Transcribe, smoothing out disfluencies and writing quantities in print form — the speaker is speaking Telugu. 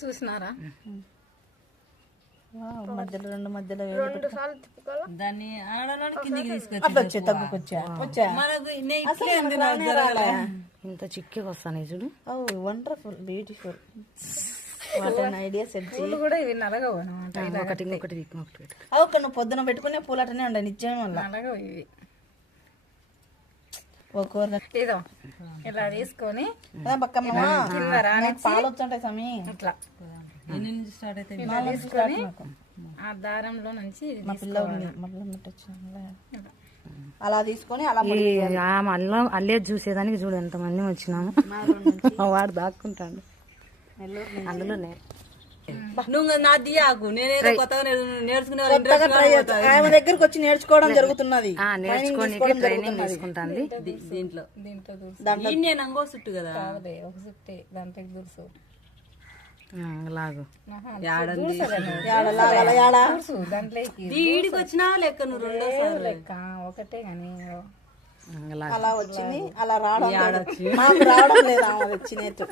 చూసినారా? మధ్యలో మధ్యలో 2 సార్లు తిప్పుకోవాలా. దాన్ని ఆడడానికి కిందికి అట్లా వచ్చే తగ్గుకొచ్చా వచ్చా ఇంత చిక్కి వస్తాను చూడు. Wonderful beautiful what an idea set పూలు కూడా ఇవి నలగవు అనమాట. ఒకటి ఇంకొకటి ఒక నువ్వు పొద్దున పెట్టుకునే పూలు అటనే ఉండే నిత్యం వల్ల నలగవు ఇవి. ఏదో ఇలా తీసుకొని పాలు వచ్చుంటాయి సమీ ఇట్లా స్టార్ట్ అయితే ఇలా తీసుకొని ఆ దారంలో నుంచి మా పిల్ల అలా తీసుకొని అలా అల్లేదు చూసేదానికి చూడు ఎంత మంది వచ్చినాము. వాడు దాక్కుంటాడు అందులోనే. నువ్వు నా దియాకు నేనేదో కొత్తగా నేర్చుకునే ఆమె దగ్గరకు వచ్చి నేర్చుకోవడం జరుగుతున్నది. నేర్చుకోనికి ట్రైనింగ్ తీసుకుంటాను దీంట్లో. నేను అంగో చుట్టు కదా ఒక చుట్టే దాంట్లో దురుసు లాగు దాంట్లోకి ఈడికి వచ్చినా లెక్క నువ్వు రెండోసారి లెక్క ఒకటే కానీ అలా వచ్చింది. అలా రావడం లేదు ఆమె వచ్చి నేర్చు